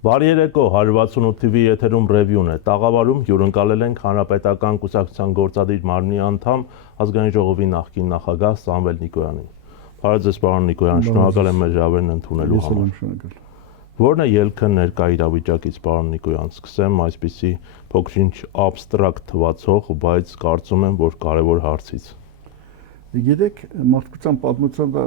Բարի երեկո, 168 TV եթերում ռևյուն է։ Տաղավարում հյուրընկալել ենք Հանրապետական կուսակցության գործադիր մարմնի անդամ Ազգային ժողովի նախկին նախագահ Սամվել Նիկոյանին։ Բարև ձեզ, պարոն Նիկոյան, շնորհակալ եմ մեր հրավերն ընդունելու համար։ Որն է ելքը ներկա իրավիճակից, պարոն Նիկոյան, սկսեմ այսպիսի փոքրինչ աբստրակտ թվացող, բայց կարծում եմ, որ կարևոր հարցից։ Գիտեք, մարդկության պատմության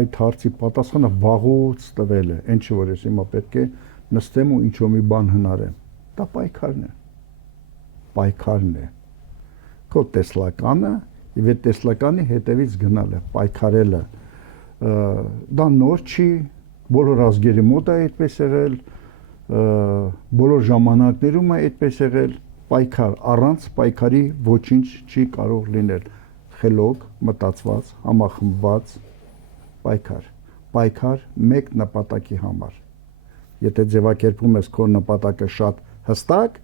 այդ հարցի պատասխանը վաղուց տվել է, այն չէ որ ես հիմա պետք է նստեմ ու ինչ-որ մի բան հնարեմ։ Դա պայքարն է։ Պայքարն է։ Քո տեսլականը եւ այդ տեսլականի հետևից գնալը, պայքարելը։ Դա նոր չի, բոլոր ազգերի մոտ է այդպես եղել, բոլոր ժամանակներում է այդպես եղել, պայքար, առանց պայքարի ոչինչ չի կարող լինել։ Խելոք, մտածված, համախմբված պայքար։ Պայքար մեկ նպատակի համար։ Եթե ձևակերպում ես քո նպատակը շատ հստակ,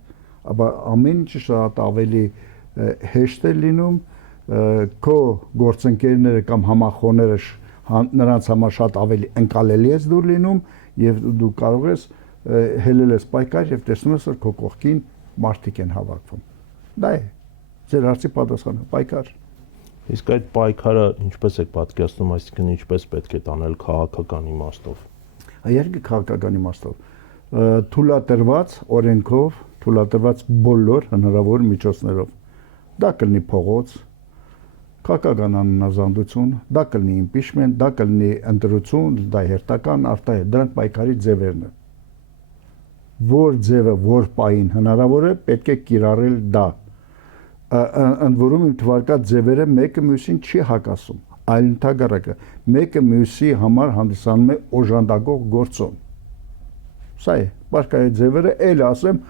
ապա ամեն ինչը շատ ավելի հեշտ է լինում, քո գործընկերները կամ համախոհները նրանց համար շատ ավելի ընկալելի ես դու լինում եւ դու կարող ես հելել ես պայքար եւ տեսնում ես որ քո կողքին մարդիկ են հավաքվում։ Դա է ձեր հարցի պատասխանը, պայքար։ Իսկ այդ պայքարը ինչպես եք պատկերացնում, այսինքն ինչպես պետք է տանել քաղաքական իմաստով։ Երկու քաղաքական իմաստով թույլատրված օրենքով, թույլատրված բոլոր հնարավոր միջոցներով։ Դա կլինի փողոց, քաղաքական անհնազանդություն, դա կլինի impeachment, դա կլինի ընտրություն, դա հերթական արտահայտ, դրանք պայքարի ձևերն են։ Որ ձևը որ պահին հնարավոր է, պետք է կիրառել դա։ Ընդ որում իմ թվարկած ձևերը մեկը մյուսին չի հակասում, այլ ընդհակառակը մեկը մյուսի համար հանդիսանում է օժանդակող գործոն։ Սա է, բարգավաճ ձևերը, էլ ասեմ,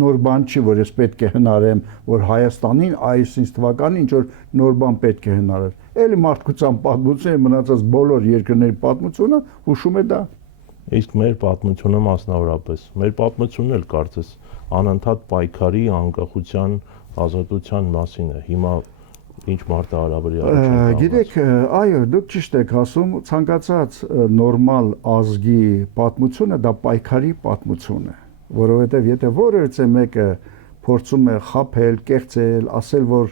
նոր բան չի, որ ես պետք է հնարեմ, որ Հայաստանին այս ինձ թվականի ինչ որ նոր բան պետք է հնարել։ Էլի մարդկության պատմությունը, մնացած բոլոր երկրների պատմությունը հուշում է դա։ Իսկ մեր պատմությունը մասնավորապես, մեր պատմությունն էլ կարծես անընդհատ պայքարի, անկախության, ազատության մասին է։ Հիմա ինչ մարտահրավերի առաջ ենք։ Գիտեք, այո, դուք ճիշտ եք ասում, ցանկացած նորմալ ազգի պատմությունը դա պայքարի պատմություն է, որովհետև եթե որևէ մեկը փորձում է խաբել, կեղծել, ասել, որ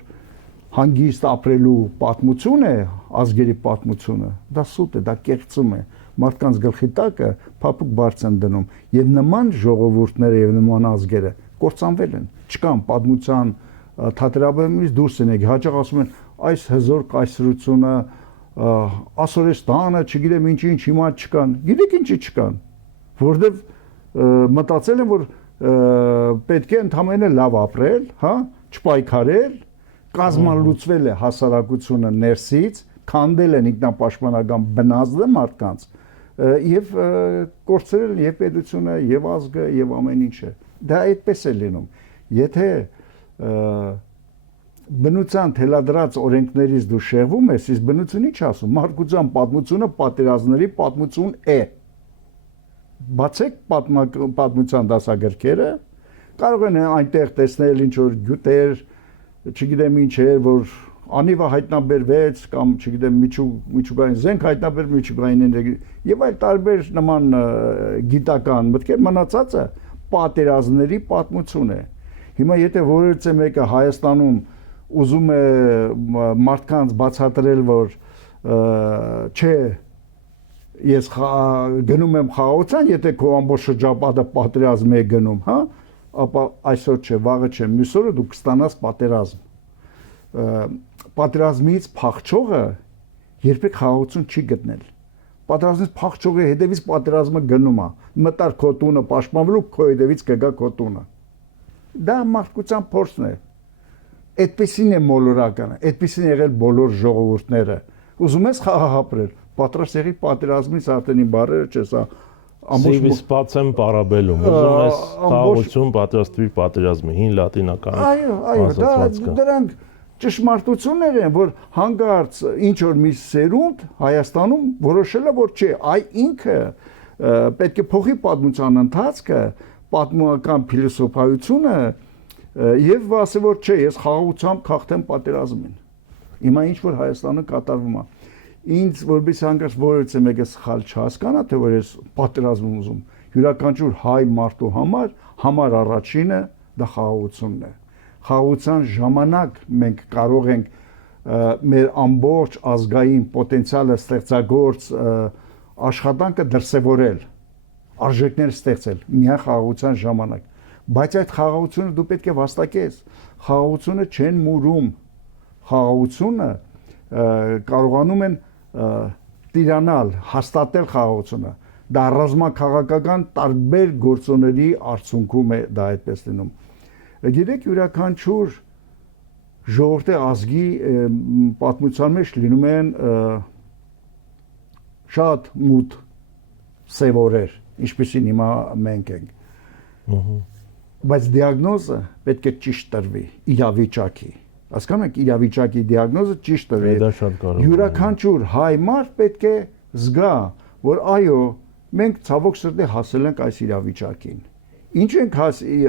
հանգիստ ապրելու պատմություն է, ազգերի պատմությունը, դա սուտ է, դա կեղծում է, մարդկանց գլխի տակը փափուկ բարձ են դնում, եւ նման ժողովուրդները եւ նման ազգերը կործանվել են, չկան պատմության թատերաբեմից դուրս են եկել, հաճախ ասում են այս հզոր կայսրությունը, Ասորեստանը, չգիտեմ ինչ հիմա չկան, գիտեք ինչի չկան, որովհետև մտածել են, որ պետք է ընդհանրապես լավ ապրել, հա, չպայքարել, կազմալուծվել է հասարակությունը ներսից, քանդել են ինքնապաշտպանական բնազդը մարդկանց եւ կորցրել եւ պետությունը, եւ ազգը, եւ ամեն ինչը։ Դա այդպես է լինում։ Եթե բնության թելադրած օրենքներից դու շեղվում ես, իսկ բնությունը ինչ ասում, մարդկության պատմությունը պատերազմների պատմություն է։ Բացեք պատմության դասագրքերը, կարող են այնտեղ տեսնել ինչ որ գյուտեր, չգիտեմ ինչ էր, որ անիվը հայտնաբերվեց կամ չգիտեմ միջուկային զենք հայտնաբերվեց, միջուկային էներգիա եւ այլ տարբեր նման գիտական մտքեր, մնացածը պատերազմների պատմություն է։ Հիմա եթե որևէ մեկը Հայաստանում ուզում է մարդկանց բացատրել, որ չէ, ես գնում եմ խաղաղության, եթե քո ամբողջ շրջապատը պատերազմ է գնում, հա, ապա այսօր չէ, վաղը չէ, մյուս օրը դու կստանաս պատերազմ։ Պատերազմից փախչողը երբեք խաղաղություն չի գտնել։ Պատերազմից փախչողի հետևից պատերազմը գնում է։ Մտար քո տունը պաշտպանելու, քո հետևից կգա քո տունը։ Դա մարդկության փորձն է։ Այդպեսին է մոլորականը, այդպեսին եղել բոլոր ժողովուրդները։ Ուզում ես խաղաղ ապրել, պատրաստ եղի պատերազմից արդեն բառերը չես, ամբողջ սպացեմ պարաբելում, ուզում ես խաղաղություն, պատրաստվի պատերազմի, հին լատինական։ Այո, դրանք ճշմարտություններ են, որ հանկարծ ինչ որ մի սերունդ Հայաստանում որոշել է, որ չէ, այ ինքը պետք է փոխի պատմության ընթացքը, պատմական փիլիսոփայությունը եւ ասել որ չէ, ես խաղաղությամբ քաղթեմ պատերազմին։ Հիմա ինչ որ Հայաստանը կատարվում է։ Ինձ որպես հանկարծ որևէ մեկը սխալ չհասկանա, թե որ ես պատերազմ եմ ուզում։ յուրաքանչյուր հայ մարդու համար առաջինը դա խաղաղությունն է։ Խաղաղության ժամանակ մենք կարող ենք մեր ամբողջ ազգային պոտենցիալը ստեղծագործ աշխատանքը դրսևորել, արժեքներ ստեղծել միայն խաղաղության ժամանակ։ Բայց այդ խաղաղությունը դու պետք է վաստակես։ Խաղաղությունը չեն մուրում։ Խաղաղությունը կարողանում են տիրանալ, հաստատել խաղաղությունը։ Դա ռազմաքաղաքական տարբեր գործոնների արդյունքում է դա այդպես լինում։ Գիտեք, յուրաքանչյուր ժողովրդի ազգի պատմության մեջ լինում են շատ մութ սևորեր, ինչպեսին հիմա մենք ենք։ Բայց դիագնոզը պետք է ճիշտ տրվի իրավիճակի։ Հասկանում եք, իրավիճակի դիագնոզը ճիշտ տրվի։ Դա շատ կարևոր է։ Յուրաքանչյուր հայ մարդ պետք է զգա, որ այո, մենք ցավոք սրտի հասել ենք այս իրավիճակին։ Ինչ ենք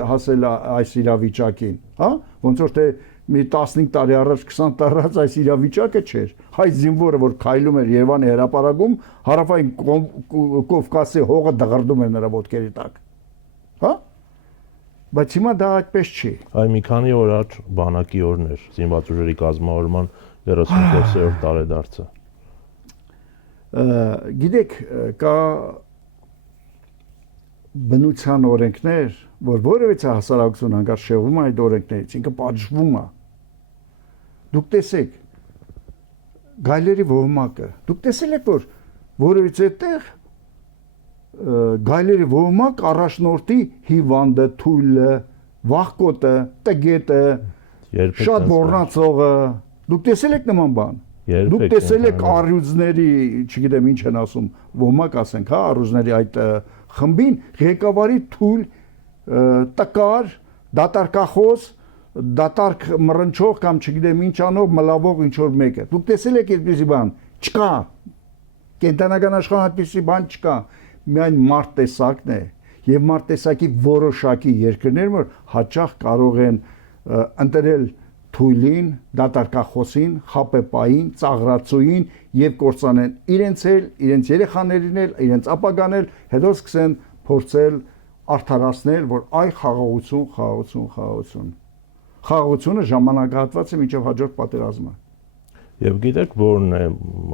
հասել այս իրավիճակին, հա? Ոնց որ թե մի 15 տարի առաջ, 20 տարի առաջ այս իրավիճակը չէր։ Հայ զինվորը, որ քայլում էր Երևանի հրապարակում, հարավային Կովկասի հողը դղրդում էր նրա ոտքերի տակ։ Հա? Բայց հիմա դա այդպես չի։ Այ մի քանի օր առաջ բանակի օրն էր, զինված ուժերի կազմավորման 34-րդ տարեդարձը։ Գիտեք, կա բնության օրենքներ, որ որևիցե հասարակություն հանկարծ շեղվում է այդ օրենքներից, ինքը պատժվում է։ Դուք տեսեք, գայլերի ոհմակը, դուք տեսել եք, որ որևիցե տեղ գայլերի ոհմակ առաջնորդի հիվանդը, թույլը, վախկոտը, տգետը, շատ ոռնացողը, դուք տեսել եք նման բան։ Դուք տեսել եք առյուծների, չգիտեմ ինչ են ասում, ոհմակ ասենք, հա, առյուծների այդ խմբին ղեկավարի թույլ տկար, դատարկախոս, դատարկ մռնչող կամ չգիտեմ ինչ անող մլավող ինչ որ մեկը։ Դուք տեսել եք այդպիսի բան, չկա։ Կենտրոնական աշխարհում այդպիսի բան չկա։ Միայն մարտտեսակն է եւ մարտտեսակի որոշակի երկրներ, որ հաճախ կարող են ընտրել թույլին, դատարկախոսին, խապեպային, ծաղրացուին եւ կործանեն իրենց էլ, իրենց երեխաներին էլ, իրենց ապագան էլ, հետո սկսեն փորձել արդարացնել, որ այ խաղաղություն։ Խաղաղությունը ժամանակահատված է մինչև հաջորդ պատերազմը։ Եվ գիտեք, որն է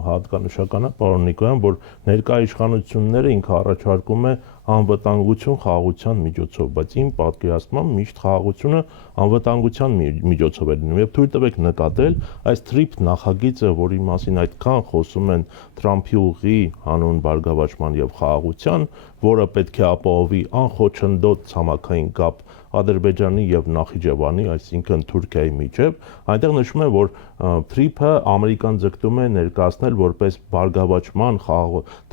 հատկանշականը, պարոն Նիկոյան, որ ներկա իշխանությունները ինքը առաջարկում է անվտանգություն խաղաղության միջոցով, բայց իմ պատկերացմամբ միշտ խաղաղությունը անվտանգության միջոցով է լինում։ Եվ թույլ տվեք նկատել այս TRIP նախագիծը, որի մասին այդքան խոսում են Թրամփի ուղի հանուն բարգավաճման եւ խաղաղության, որը պետք է ապահովի անխոչնդոտ ցամաքային կապ Ադրբեջանի եւ Նախիջևանի, այսինքն Թուրքիայի միջև, այնտեղ նշում է, որ TRIP-ը Ամերիկան ձգտում է ներկայացնել որպես բարգավաճման,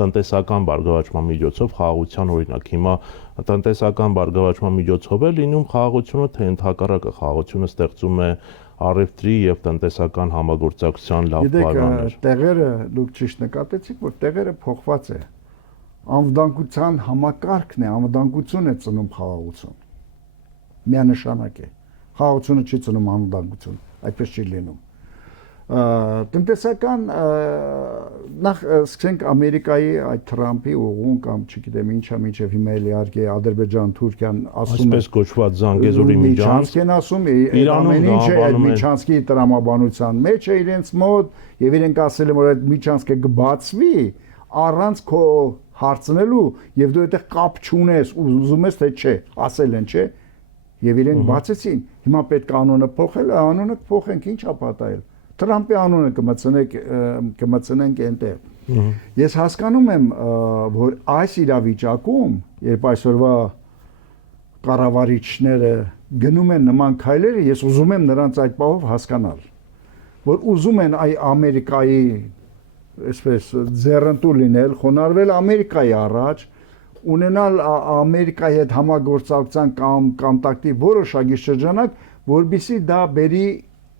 տնտեսական բարգավաճման միջոցով խաղաղության օրինակ։ Հիմա տնտեսական բարգավաճման միջոցով է լինում խաղաղությունը, թե ընդհակառակը խաղաղությունը ստեղծում է առևտրի եւ տնտեսական համագործակցության լավ պայմաններ։ Գիտեք, տեղերը դուք ճիշտ նկատեցիք, որ տեղերը փոխված է։ Անվտանգության համակարգն է, անվտանգություն է ծնում խաղաղություն։ Միանշանակ է։ Խաղաղությունը չի ծնում անվտանգություն, այդպես չի լինում։ Տնտեսական նախ սկսենք Ամերիկայի այդ Թրամփի ուղուն կամ չգիտեմ ինչա մինչև հիմա էլ իհարկե Ադրբեջան, Թուրքիան ասում է, այսպես կոչված Զանգեզուրի միջանցք են ասում, Իրանում ինչ է այդ միջանցքի տրամաբանության մեջ է իրենց մոտ, եւ իրենք ասել են, որ այդ միջանցքը կբացվի առանց քո հարցնելու, եւ դու այդտեղ կապ չունես, ուզում ես թե չէ, ասել են, չէ։ Եվ իրենք բացեցին, հիմա պետք է անունը փոխել, անունը կփոխենք, ինչ ապատայել։ Թրամփի անունը կմցնենք այնտեղ։ Ես հասկանում եմ, որ այս իրավիճակում, երբ այսօրվա կառավարիչները գնում են նման քայլերը, ես ուզում եմ նրանց այդ բաղով հասկանալ, որ ուզում են այ Ամերիկայի, այսպես ձեռնտու լինել, խոնարհվել Ամերիկայի առաջ, ունենալ Ամերիկայի հետ համագործակցության կամ կոնտակտի որոշակի շրջանակ, որբիսի դա բերի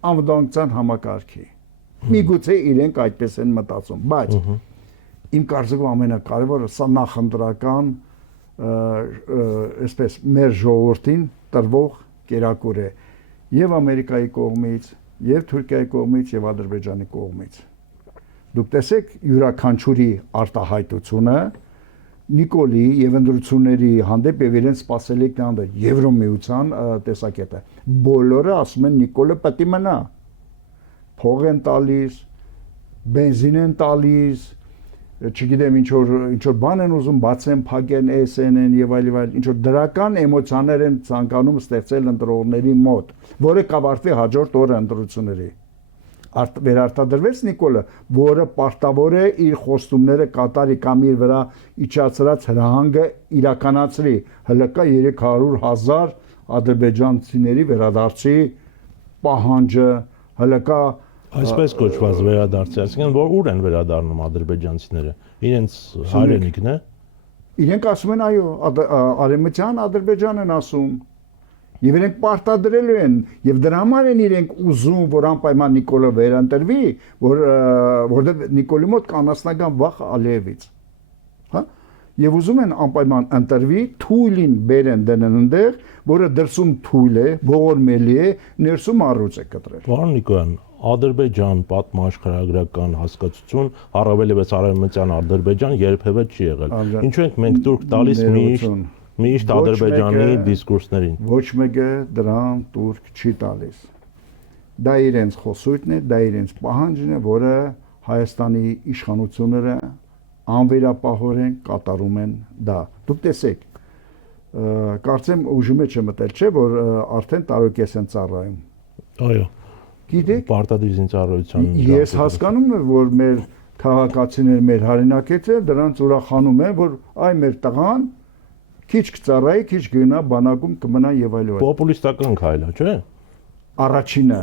անվտանգության համակարգի։ Միգուցե իրենք այդպես են մտածում, բայց իմ կարծիքով ամենակարևորը սա նախընտրական այսպես մեր ժողովրդին տրվող կերակուր է եւ Ամերիկայի կողմից, եւ Թուրքիայի կողմից, եւ Ադրբեջանի կողմից։ Դուք տեսեք յուրաքանչյուրի արտահայտությունը Նիկոլի եւ ընդրությունների հանդեպ եւ իրենց սպասելիքն հանդեպ Եվրոմիության տեսակետը բոլորը ասում են Նիկոլը պետք է մնա փող են տալիս բենզին են տալիս չգիտեմ ինչ որ բան են ուզում բացեն փակեն SN-ն եւ այլ ինչ որ դրական էմոցիաներ են ցանկանում ստեղծել ընտրողների մոտ որը կավարտվի հաջորդ օրը ընտրությունների վերարտադրվեց Նիկոլը, որը պարտավոր է իր խոստումները կատարի կամ իր վրա իջացրած հրահանգը իրականացրի, հլկա 300,000 ադրբեջանցիների վերադարձի պահանջը, հլկա այսպես կոչված վերադարձի, այսինքն որ ուր են վերադառնում ադրբեջանցիները, իրենց հայրենիքն է։ Իրենք ասում են այո, արևմտյան Ադրբեջան են ասում Եվ իրենք պարտադրելու են եւ դրա համար են իրենք ուզում որ անպայման Նիկոլը վերընտրվի որովհետեւ Նիկոլի մոտ կա անասնական վախ Ալիևից հա եւ ուզում են անպայման ընտրվի թույլին բերեն դնեն այնտեղ որը դրսում թույլ է ողորմելի է ներսում առյուծ է կտրել Պարոն Նիկոյան Ադրբեջան պատմաշխարհագրական հասկացություն առավելևս արևմտյան Ադրբեջան երբևէ չի եղել ինչու ենք մենք տուրք տալիս Միշտ Ադրբեջանի դիսկուրսներին Ոչ մեկը դրան տուրք չի տալիս Դա իրենց խոսույթն է, դա իրենց պահանջն է, որը Հայաստանի իշխանությունները անվերապահորեն կատարում են դա Դուք տեսեք կարծեմ ուժի մեջ է մտել չէ, որ արդեն տարօրկես են ծառայում Այո Գիտեք Պարտադիր զինծառայության Ես հասկանում եմ, որ մեր քաղաքացիները, մեր հայրենակիցները դրանց ուրախանում են, որ այ մեր տղան Քիչ կծառայի, քիչ գնա բանակում կմնա եւ այլն։ Պոպուլիստական քայլ է, չէ՞։ Առաջինը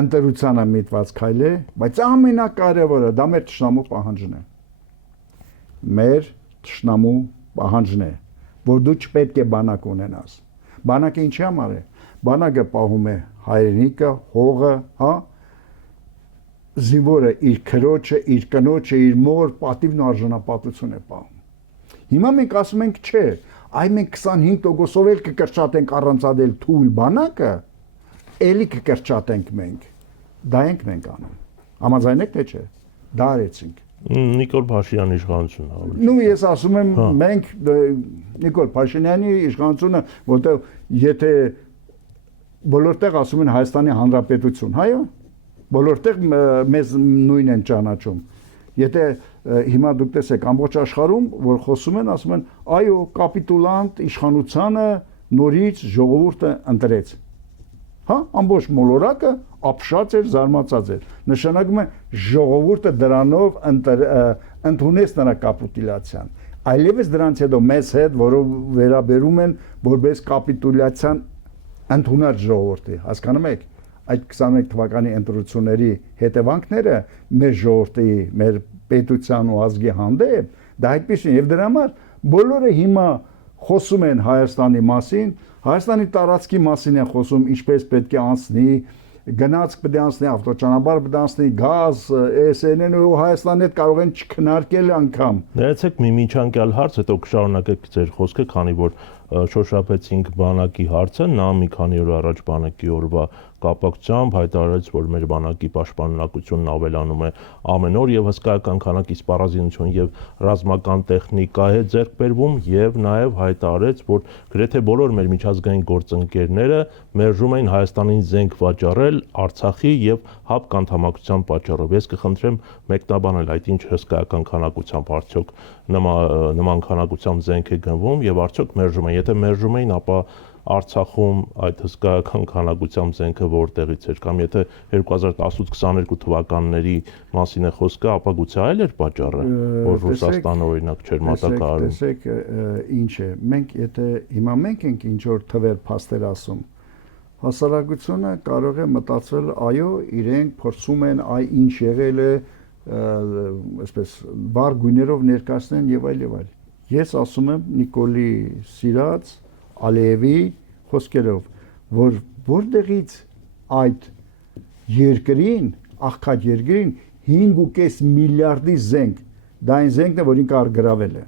ընտրությանը միտված քայլ է, բայց ամենակարևորը դա մեր ճշնամու պահանջն է։ Մեր ճշնամու պահանջն է, որ դու չպետք է բանակ ունենաս։ Բանակը ինչի համար է։ Բանակը պահում է հայրենիքը, հողը, հա։ Զինվորը իր քրոջը, իր կնոջը, իր մոր պատիվն ու արժանապատվություն է պահում։ Հիմա մենք ասում ենք չէ, այ մենք 25%-ով էլ կկրճատենք առանցադել թույլ բանակը, էլի կկրճատենք մենք։ Դա ենք մենք անում։ Համաձայնեք թե չէ։ Դա արեցինք։ Նիկոլ Փաշինյանի իշխանությունը։ Նու ես ասում եմ մենք Նիկոլ Փաշինյանի իշխանությունը, որտեղ եթե բոլորտեղ ասում են Հայաստանի Հանրապետություն, հայո։ Բոլորտեղ մեզ նույնն են ճանաչում։ Եթե հիմա դուք տեսեք ամբողջ աշխարհում որ խոսում են ասում են այո կապիտուլանտ իշխանությանը նորից ժողովուրդը ընտրեց հա ամբողջ մոլորակը ապշած էր զարմացած էր նշանակում է ժողովուրդը դրանով ընդունեց նրա կապիտուլյացիան այլևս դրանց հետո մեզ հետ որով վերաբերում են որպես կապիտուլյացիան ընդունած ժողովրդի հասկանում եք այդ 21 թվականի ընտրությունների հետևանքները մեր ժողովրդի, մեր պետության ու ազգի հանդեպ, դա այդպես է եւ դրա համար բոլորը հիմա խոսում են Հայաստանի մասին, Հայաստանի տարածքի մասին են խոսում, ինչպես պետք է անցնի, գնացք պետք է անցնի, ավտոճանապարհ պետք է անցնի, գազ, SN-ն ու Հայաստանի հետ կարող են չքննարկել անգամ։ Ներեցեք մի միջանկյալ հարց, հետո կշարունակեք ձեր խոսքը, քանի որ շոշափեցինք բանակի հարցը, նա մի քանի օր առաջ բանակի օրվա կապակցությամբ հայտարարեց, որ մեր բանակի պաշտպանունակությունն ավելանում է ամեն օր եւ հսկայական քանակի սպառազինություն եւ ռազմական տեխնիկա է ձեռք բերվում եւ նաեւ հայտարարեց, որ գրեթե բոլոր մեր միջազգային գործընկերները մերժում են Հայաստանին զենք վաճառել Արցախի եւ ՀԱՊԿ անդամակցության պատճառով։ Ես կխնդրեմ մեկնաբանել այդ ինչ հսկայական քանակությամբ արդյոք նման քանակությամբ զենք է գնվում եւ արդյոք մերժում են։ Եթե մերժում էին, ապա Արցախում այդ հսկայական քանակությամբ զենքը որտեղից էր կամ եթե 2018-22 թվականների մասին է խոսքը, ապա գուցե այլ էր պատճառը, որ Ռուսաստանը օրինակ չէր մատակարարում։ Տեսեք, ինչ է, մենք եթե հիմա մենք ենք ինչ որ թվեր փաստեր ասում, հասարակությունը կարող է մտածել, այո, իրենք փորձում են այ ինչ եղել է, այսպես բար գույներով ներկայացնեն եւ այլ եւ այլ։ Ես ասում եմ Նիկոլի սիրած Ալիևի խոսքերով, որ որտեղից այդ երկրին, աղքատ երկրին 5.5 միլիարդի զենք, դա այն զենքն է, որ ինքը արգրավել է։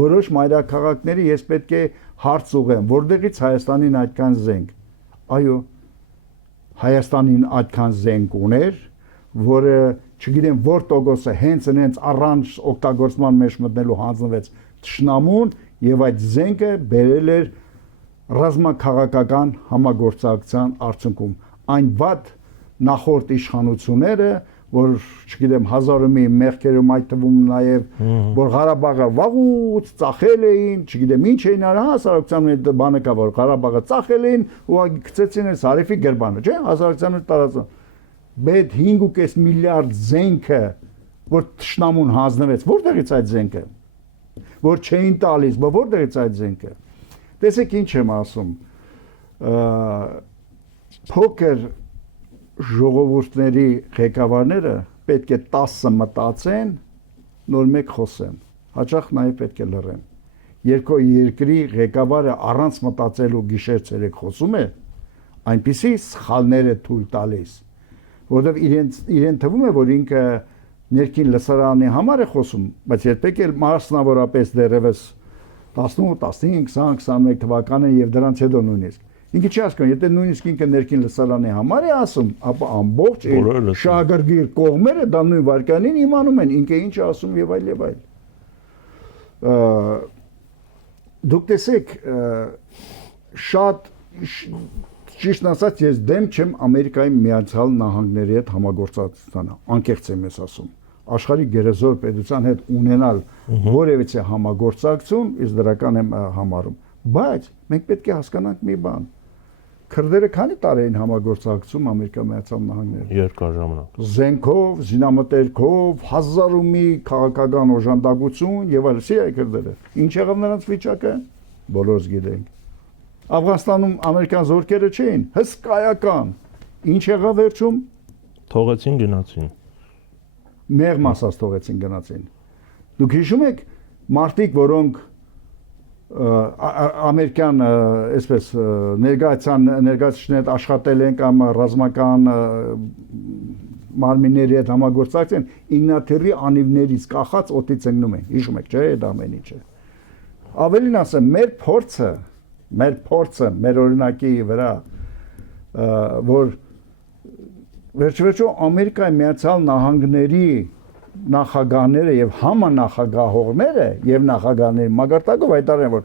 Որոշ մայրաքաղաքների ես պետք է հարց ուղղեմ, որտեղից Հայաստանին այդքան զենք։ Այո, Հայաստանին այդքան զենք ուներ, որը չգիտեմ որ տոկոսը հենց առանց օգտագործման մեջ մտնելու հանձնվեց թշնամուն եւ այդ զենքը բերել էր ռազմաքաղաքական համագործակցության արդյունքում այն վատ նախորդ իշխանությունները որ չգիտեմ հազարումի մեղքերում այդ թվում նաև որ Ղարաբաղը վաղուց ծախել էին, չգիտեմ ինչ էին արել, հասարակության հետ բանը կա որ Ղարաբաղը ծախել էին ու գցեցին այս Արիֆի Գերբանը, չէ՞, հասարակության հետ տարածան։ Բայց 5.5 միլիարդ զենքը որ թշնամուն հանձնվեց, որտեղից այդ զենքը։ Որ չէին տալիս, բայց որտեղից այդ զենքը։ Տեսեք ինչ եմ ասում։ Փոքր ժողովուրդների ղեկավարները պետք է 10 մտածեն, նոր մեկ խոսեն։ Հաճախ նաև պետք է լռեն։ Երկու երկրի ղեկավարը առանց մտածելու գիշեր ցերեկ խոսում է, այնպիսի սխալներ է թույլ տալիս, որովհետև իրեն թվում է, որ ինքը ներքին լսարանի համար է խոսում, բայց երբեք էլ մասնավորապես դեռևս 18, 15, 20, 21 թվականը եւ դրանց հետո նույնիսկ ինքը չի հասկանում, եթե նույնիսկ ինքը ներքին լսարանի համար է ասում, ապա ամբողջ շահագրգիռ կողմերը դա նույն վարկանին իմանում են ինքը ինչ ասում եւ այլ եւ այլ։ Դուք տեսեք շատ ճիշտ ասած ես դեմ չեմ Ամերիկայի Միացյալ Նահանգների հետ համագործակցությանը, անկեղծ եմ ես ասում։ Աշխարհի գերեզոր պետության հետ ունենալ որևիցե համագործակցություն ես դրական եմ համարում, բայց մենք պետք է հասկանանք մի բան։ Քրդերը քանի տարի են համագործակցում Ամերիկայի Միացյալ Նահանգների։ Երկար ժամանակ։ Զենքով, զինամթերքով, հազարու մի քաղաքական օժանդակություն եւ այլն, սիրայի քրդերը։ Ինչ եղավ նրանց վիճակը։ Բոլորս գիտենք։ Աֆղանստանում ամերիկյան զորքերը չէին, հսկայական։ Ինչ եղավ վերջում։ Թողեցին գնացին։ Մեղմ ասած թողեցին գնացին։ Դուք հիշում եք մարտիկ, որոնք ամերիկյան այսպես ներկայացուցիչների հետ աշխատել են կամ ռազմական մարմինների հետ համագործակցել, ինքնաթիռի անիվներից կախած օդից ընկնում են։ Հիշում եք, չէ՞, դա ամեն ինչը։ Ավելին ասեմ, մեր փորձը, մեր օրինակի վրա, որ վերջիվերջո Ամերիկայի Միացյալ Նահանգների նախագահները եւ համանախագահողները եւ նախագահների մագարտակով հայտարարեն որ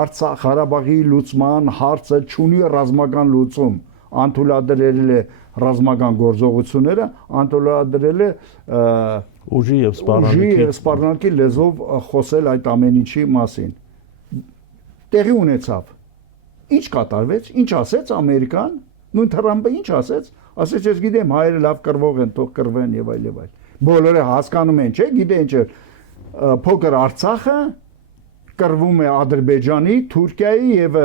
Արցախ Ղարաբաղի լուծման հարցը չունի ռազմական լուծում, անթույլատրել է ռազմական գործողությունները, անթույլատրել է ուժի եւ սպառնալիքի լեզվով խոսել այդ ամեն ինչի մասին։ Տեղի ունեցավ։ Ինչ կատարվեց, ինչ ասեց Ամերիկան, նույն Թրամփը ինչ ասեց, ասեց ես գիտեմ հայերը լավ կռվող են, թող կռվեն եւ այլ եւ այլ։ Բոլորը հասկանում են, չէ՞, գիտեն չէ։ Փոքր Արցախը կռվում է Ադրբեջանի, Թուրքիայի եւ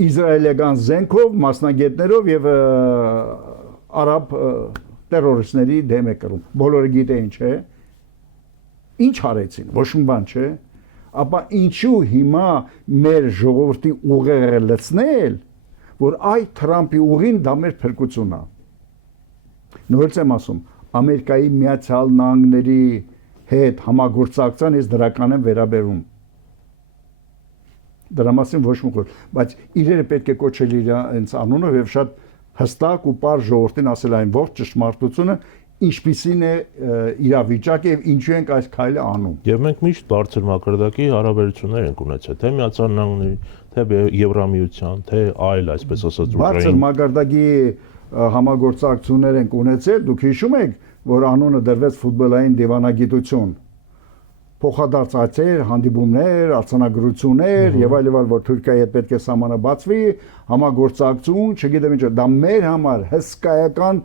իսրայելական զենքով, մասնագետներով եւ արաբ տերորիստների դեմ է կռվում։ Բոլորը գիտեն, չէ՞։ Ինչ արեցին, ոչ մի բան, չէ՞։ Ապա ինչու հիմա մեր ժողովրդի ուղեղը լցնել, որ այ Թրամփի ուղին դա մեր փրկությունն է։ Նորից եմ ասում, Ամերիկայի Միացյալ Նահանգների հետ համագործակցության ես դրական եմ վերաբերում։ Դրա մասին ոչ մի խոսք, բայց իրերը պետք է կոչել իրենց անունով եւ շատ հստակ ու պարզ ժողովրդին ասել այն ողջ ճշմարտությունը, ինչպիսին է իրավիճակը եւ ինչու ենք այս քայլը անում։ Եվ մենք միշտ բարձր մակարդակի հարաբերություններ ենք ունեցել, թե Միացյալ Նահանգների, թե Եվրամիության, թե այլ, այսպես ասած, բարձր մակարդակի համագործակցություններ ենք ունեցել, դուք հիշում եք, որ անունը դրվեց ֆուտբոլային դիվանագիտություն։ Փոխադարձ այցեր, հանդիպումներ, արձանագրություններ եւ այլ, որ Թուրքիայի հետ պետք է սահմանը բացվի, համագործակցություն, չգիտեմ ինչ, դա մեր համար հսկայական,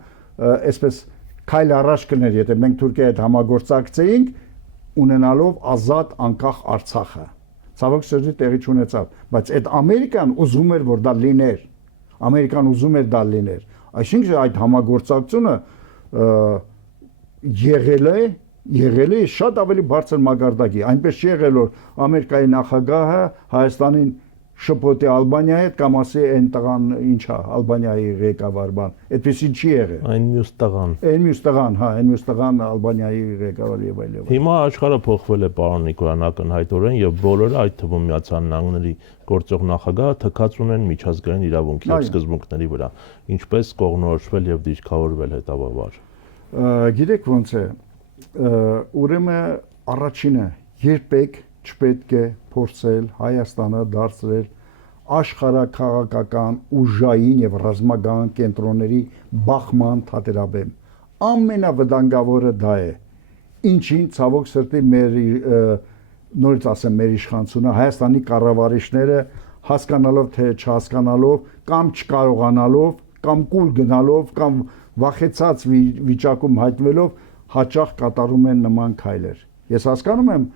այսպես քայլ առաջ կներ, եթե մենք Թուրքիայի հետ համագործակցեինք, ունենալով ազատ անկախ Արցախը։ Ցավոք սրտի տեղի չունեցավ, բայց այդ Ամերիկան ուզում էր, որ դա լիներ։ Ամերիկան ուզում էր դա լիներ։ Այսինքն այդ համագործակցությունը եղել է շատ ավելի բարձր մակարդակի, այնպես չի եղել որ Ամերիկայի նախագահը Հայաստանին շփոթի Ալբանիայի հետ կամ ասի այն տղան ինչա Ալբանիայի ղեկավար բան, այդպեսին չի եղել։ Այն մյուս տղան, այն մյուս տղան Ալբանիայի ղեկավար եւ այլ։ Հիմա աշխարհը փոխվել է, պարոն Նիկոյան, ակնհայտորեն եւ բոլորը, այդ թվում Միացյալ Նահանգների գործող նախագահը թքած ունեն միջազգային իրավունքի եւ սկզբունքների վրա, ինչպես կողմնորոշվել եւ դիրքավորվել հետագայում։ Գիտեք ոնց է, ուրեմն առաջինը երբեք չպետք է փորձել Հայաստանը դարձնել աշխարհաքաղաքական ուժային եւ ռազմական կենտրոնների բախման թատերաբեմ։ Ամենավտանգավորը դա է։ Ինչին ցավոք սրտի մեր նորից ասեմ մեր իշխանությունը Հայաստանի կառավարիչները հասկանալով թե չհասկանալով կամ չկարողանալով կամ կուլ գնալով կամ վախեցած վիճակում հայտնվելով հաճախ կատարում են նման քայլեր։ Ես հասկանում եմ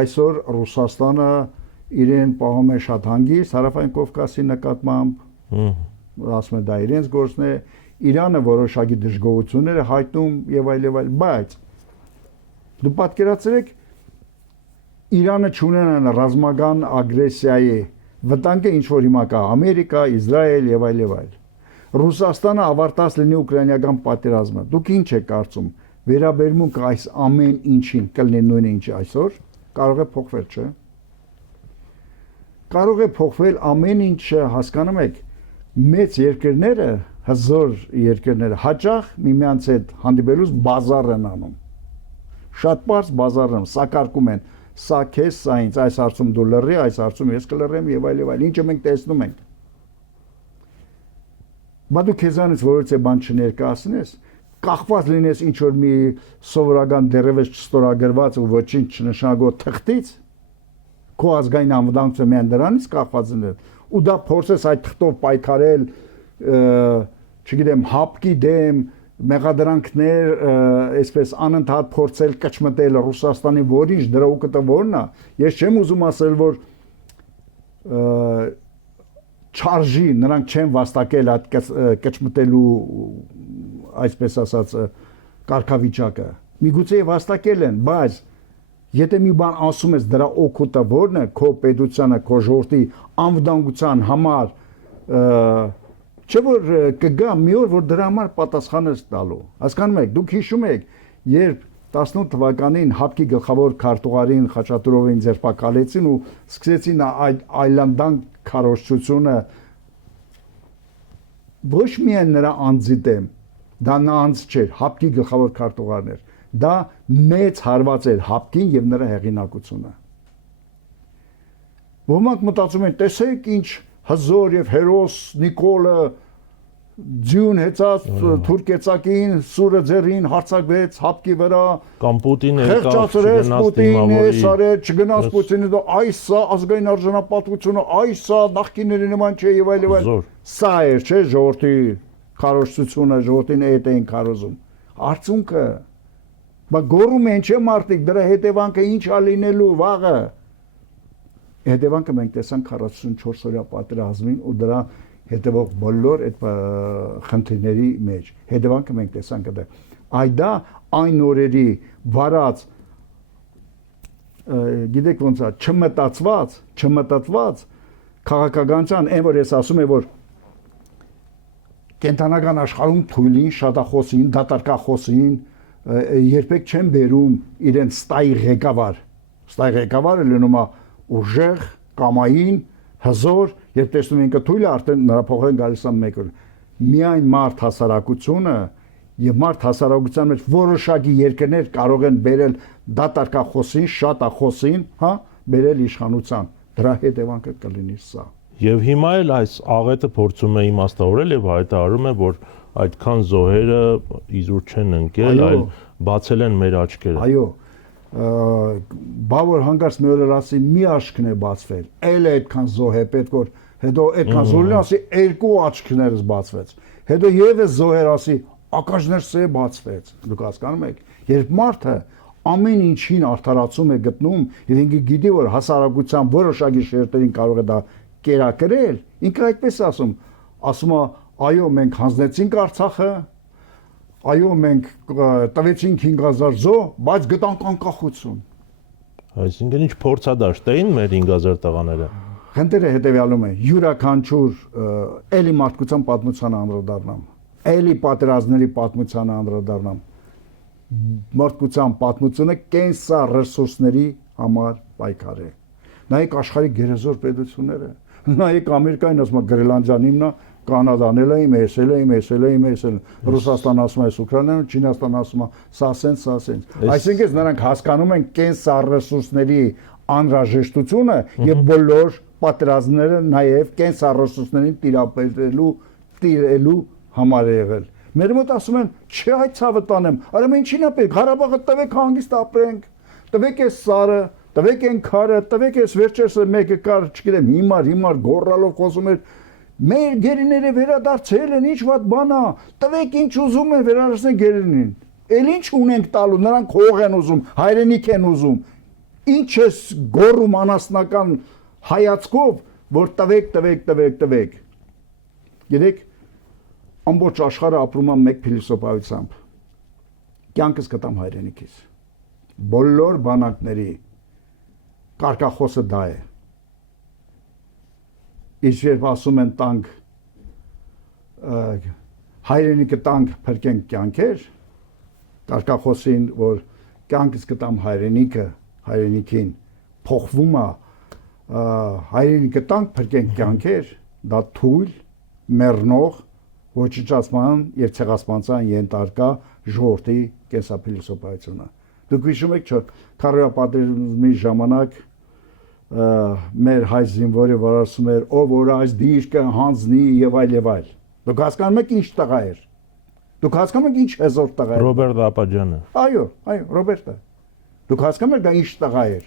այսօր Ռուսաստանը իրեն պահում է շատ հանգիստ Հարավային Կովկասի նկատմամբ, ասում են դա իրենց գործն է, Իրանը որոշակի դժգոհություններ է հայտնում եւ այլ, բայց դու պատկերացրեք Իրանը չունենան ռազմական ագրեսիայի վտանգը ինչ որ հիմա կա Ամերիկա, Իսրայել եւ այլ։ Ռուսաստանը ավարտած լինի ուկրաինական պատերազմը։ Դուք ինչ եք կարծում, վերաբերմունք այս ամեն ինչին կլինի նույնը ինչ այսօր, կարող է փոխվել, չէ՞։ Կարող է փոխվել ամեն ինչը, հասկանում եք, մեծ երկրները, հզոր երկրները հաճախ միմյանց հետ հանդիպելուց բազար են անում։ Շատ բարձ բազար են, սակարկում են, սա քեզ, սա ինձ, այս հարցում դու լռի, այս հարցում ես կլռեմ եւ այլ, ինչը մենք տեսնում ենք։ Բայց դու քեզանից որից է բան չներկայացնես, կախված լինես ինչ որ մի սովորական դերևս չստորագրված ու ոչինչ չնշանակող թղթից, քո ազգային անվտանգությունը միայն դրանից կախված է, ու դա փորձես այդ թղթով պայքարել, չգիտեմ, հապկի դեմ, մեղադրանքներ, այսպես անընդհատ փորձել կճմտել Ռուսաստանի որինչ դրա ուկտը որն է, ես չեմ ուզում ասել, որ չարժի նրանք չեն վաստակել այդ կճմտելու այսպես ասած կարգավիճակը։ Միգուցե վաստակել են, բայց եթե մի բան ասում ես դրա օգուտը որն է, քո պետությանը, քո ժողովրդի անվտանգության համար, չէ որ կգա մի օր, որ դրա համար պատասխան ես տալու։ Հասկանում եք, դուք հիշում եք, երբ 18 թվականին հապկի գլխավոր քարտուղարին Խաչատուրովին ձերբակալեցին ու սկսեցին այլանդան քարոզչությունը ոչ միայն նրա անձի դեմ, դա նա անձ չէր, հապկի գլխավոր քարտուղարն էր, դա մեծ հարված էր հապկին եւ նրա հեղինակությունը։ Ոմանք մտածում են, տեսեք ինչ հզոր եւ հերոս Նիկոլը ձյուն հեծած թուրքեցակին սուրը ձերին հարցակվեց հապկի վրա կամ Պուտինը խեղճացրեց Պուտինը սարեր չգնաց Պուտինը այս սա ազգային արժանապատվությունը այս սա նախկինների նման չէ եւ այլ սա էր չէ ժողովրդի քարոզությունը ժողովրդին էդ էին քարոզում արդյունքը բայց գոռում են չէ մարդիկ դրա հետևանքը ինչ է լինելու վաղը հետևանքը մենք տեսանք 44 օրյա պատերազմին ու դրա հետևող բոլոր այդ խնդիրների մեջ հետևանքը մենք տեսանք դա այդա այն օրերի վարած գիտեք ոնց է չմտածված քաղաքականության այն որ ես ասում եմ որ կենտրոնական աշխարհում թույլին շատախոսին դատարկախոսին երբեք չեն բերում իրենց ստայի ղեկավարը լինում է ուժեղ կամային հզոր երբ տեսնում ենք թույլը արդեն նրա փոխարեն գալիս է մեկ օր միայն մարդ հասարակությունը եւ մարդ հասարակության մեջ որոշակի երկրներ կարող են բերել դատարկախոսին շատախոսին հա բերել իշխանության դրա հետևանքը կլինի սա եւ հիմա էլ այս աղետը փորձում է իմաստավորել եւ հայտարարում է որ այդքան զոհերը իզուր չեն ընկել այլ բացել են մեր աչքերը այո բավոր հանգարց մի օր ասի մի աչքն է բացվել էլ այդքան զոհ է պետք որ հետո այդքան զոհերն ասի երկու աչքներս բացվեց հետո եւս զոհեր ասի ակաշներ սե բացվեց դուք հասկանում եք երբ մարդը ամեն ինչին արդարացում է գտնում եւ ինքը գիտի որ հասարակության որոշակի շերտերին կարող է դա կերակրել ինքը այդպես ասում է այո մենք հանձնեցինք Արցախը այո մենք տվեցինք 5000 զոհ, բայց գտանք անկախություն։ Այսինքն ինչ փորձադաշտ էին մեր 5000 տղաները։ Խնդիրը հետեւյալում է՝ յուրաքանչյուր էլի մարդկության պատմության անդրադառնամ, էլի պատերազմների պատմության անդրադառնամ։ Մարդկության պատմությունը կենսա ռեսուրսների համար պայքար է։ Նայեք աշխարհի գերեզոր պետությունները, նայեք Ամերիկային ասում է Գրենլանդիան իմն է, Կանադան էլ է իմ, Ռուսաստան ասում է Ուկրաինան, Չինաստան ասում է սա սենց։ Այսինքն նրանք հասկանում են կենսառեսուրսների անհրաժեշտությունը եւ բոլոր պատերազմները նաեւ կենսառեսուրսներին տիրելու համար է եղել։ Մեր մոտ ասում են, չէ, այդ ցավը տանեմ, արամ ինչին է պետք, Ղարաբաղը տվեք հանգիստ ապրենք, տվեք այս սարը, տվեք այն քարը, տվեք այս վերջերս մեկը կար, չգիտեմ, հիմար գոռալով խոսում էր, մեր գերիները վերադարձել են, ինչ վատ բան է, տվեք ինչ ուզում են, վերադարձնեն գերիներին։ Էլ ինչ ունենք տալու, նրանք հող են ուզում, հայրենիք են ուզում։ Ինչ է գոռում անասնական հայացքով, որ տվեք։ Գիտեք, ամբողջ աշխարհը ապրում է մեկ փիլիսոփայությամբ։ Կյանքս կտամ հայրենիքից։ Բոլոր բանակների կարգախոսը դա է։ Իսկ երբ ասում են տանք հայրենիքը տանք փրկենք կյանքեր, կարգախոսին, որ կյանքս կտամ հայրենիքին փոխվում է հայրենիքը տանք փրկենք կյանքեր, դա թույլ, մեռնող, ոչնչացման եւ ցեղասպանության ենթարկա ժողովրդի կենսափիլիսոփայությունը։ Դուք հիշում եք, չէ՞, քարոզապատերազմի ժամանակ մեր հայ զինվորը որ ասում էր, ով որ այս դիրքը հանձնի եւ այլ։ Դուք հասկանում եք ինչ տղա էր։ Դուք հասկանում եք ինչ հզոր տղա էր։ Ռոբերտ Ապաջյանը։ Այո, Ռոբերտը։ Դուք հասկանում եք դա ինչ տղա էր։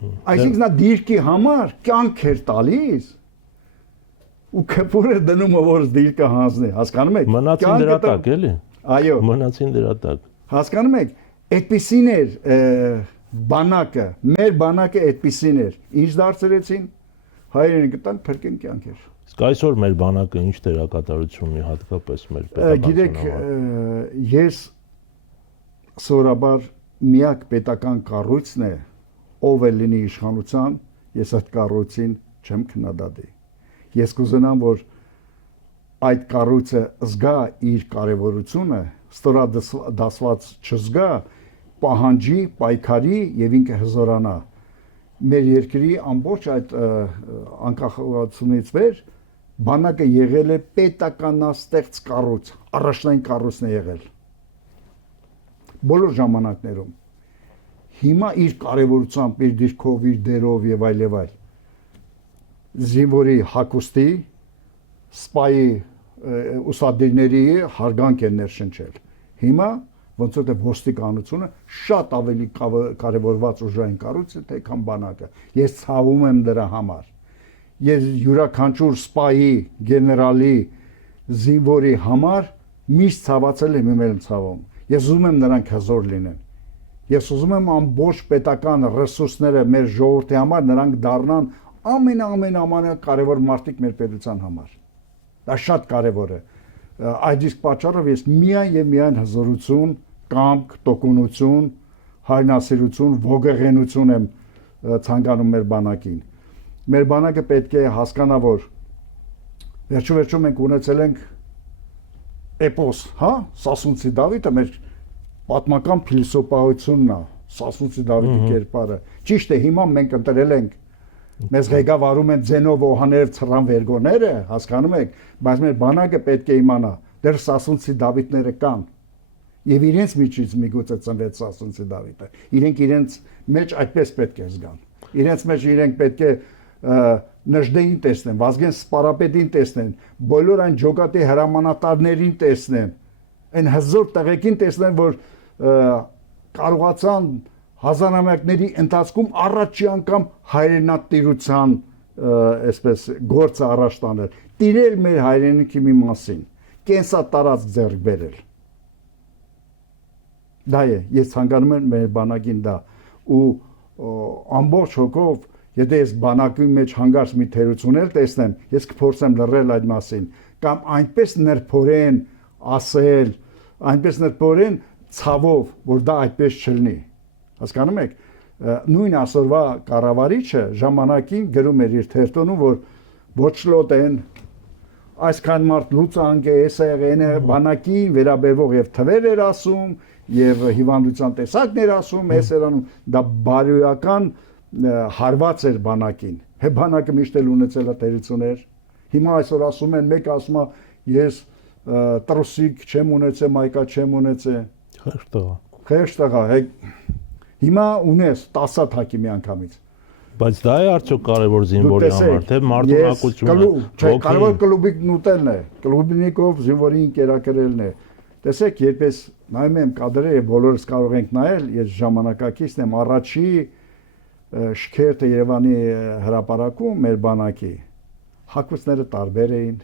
Այսինքն նա դիրքի համար կյանք էր տալիս ու քփորը դնում որ դիրքը հանձնի, հասկանում եք։ Մնացին դրա տակ, էլի։ Այո։ Մնացին դրա տակ։ Հասկանում եք, այդպիսին էր բանակը, մեր բանակը այդպիսին էր։ Ինչ դարձրեցին հայրենիքը տան փրկեն կյանքեր։ Իսկ այսօր մեր բանակը ինչ դերակատարություն ունի հատկապես մեր պետական։ Գիտեք, ես սովորաբար միակ պետական կառույցն է, ով է լինի իշխանության, ես այդ կառույցին չեմ քննադատի։ Ես կուզենամ, որ այդ կառույցը զգա իր կարևորությունը, ստորադասված չզգա, պահանջի, պայքարի եւ ինքը հզորանա։ Մեր երկրի ամբողջ այդ անկախությունից վեր բանակը եղել է պետականաստեղծ կառույց, առաջնային կառույցն է եղել։ Բոլոր ժամանակներում։ Հիմա իր կարևորությամբ, իր դիրքով, իր դերով եւ այլ զինվորի հագուստի, սպայի ուսադիրների հարգանք են ներշնչել։ Հիմա ոնց որ ոստիկանությունը շատ ավելի կարևորված ուժային կառույց է, թե քան բանակը։ Ես ցավում եմ դրա համար։ Ես յուրաքանչյուր սպայի, գեներալի, զինվորի համար միշտ ցավացել եմ, իմել ցավում։ Ես ուզում եմ նրանք հզոր լինեն։ Ես ուզում եմ ամբողջ պետական ռեսուրսները մեր ժողովրդի համար նրանք դառնան ամենակարևոր մարդիկ մեր պետության համար։ Դա շատ կարևոր է։ Այդ իսկ պատճառով ես միայն հզորություն, կամք, տոկունություն, հայրենասիրություն, ոգեղենություն եմ ցանկանում մեր բանակին։ Մեր բանակը պետք է հասկանա, որ վերջում մենք ունեցել ենք էպոս, հա, Սասունցի Դավիթը մեր պատմական փիլիսոփայությունն է, Սասունցի Դավիթի կերպարը։ Ճիշտ է, հիմա մենք ընտրել ենք մեզ ղեկավարում են Ձենով Օհաներով ցրան վերգոները, հասկանում եք, բայց մեր բանակը պետք է իմանա, դեռ Սասունցի Դավիթները կան։ Եվ իրենց միջից միգուցե ծնվեց Սասունցի Դավիթը։ Իրենց մեջ այդպես պետք է զգան։ Իրենց մեջ իրենք պետք է Նժդեին տեսնեն, Վազգեն Սպարապետին տեսնեն, բոլոր այն ջոկատի հրամանատարներին տեսնեն, այն հզոր տղեկին տեսնեն, որ կարողացան հազարամյակների ընթացքում առաջի անգամ հայրենատիրության այսպես գործը առաջ տանել, տիրել մեր հայրենիքի մի մասին, կենսատարածք ձեռք բերել։ Դա է, ես ցանկանում եմ մեր բանակին դա ու ամբողջ հոգով, եթե ես բանակի մեջ հանգարց մի թերություն էլ տեսնեմ, ես կփորձեմ լռել այդ մասին, կամ այնպես նրբորեն ասել, այնպես նրբորեն ցավով, որ դա այդպես չլինի։ Հասկանում եք, նույն այսօրվա կառավարիչը ժամանակին գրում էր իր թերթոնում, որ ոչ լոտ են, այսքան մարդ լուծանք է, էս եղեն է, բանակին վերաբերվող եւ թվեր էր ասում, եւ հիվանդության տեսակներ ասում, էս էր անում, դա բարոյական հարված էր բանակին։ Բանակը միշտ էլ ունեցել է տերություններ, Հիմա այսօր ասում են, մեկը ասում է ես տրուսիկ չեմ ունեցել, մայկա չեմ ունեցել։ Խեղճ տղա, հիմա ունես 10 թակի մի անգամից։ Բայց դա է արդյոք կարևոր զինվորի համար, թե մարդունակությունը։ Չէ, կարևոր կլուբիկն ուտելն է, կլուբնիկով զինվորին կերակրելն է։ Տեսեք, երբ ես նայում եմ կադրերը, բոլորս կարող ենք նայել, ես ժամանակակիցն եմ, առաջի շքերթը Երևանի հրապարակում մեր բանակի հագուստները տարբեր էին,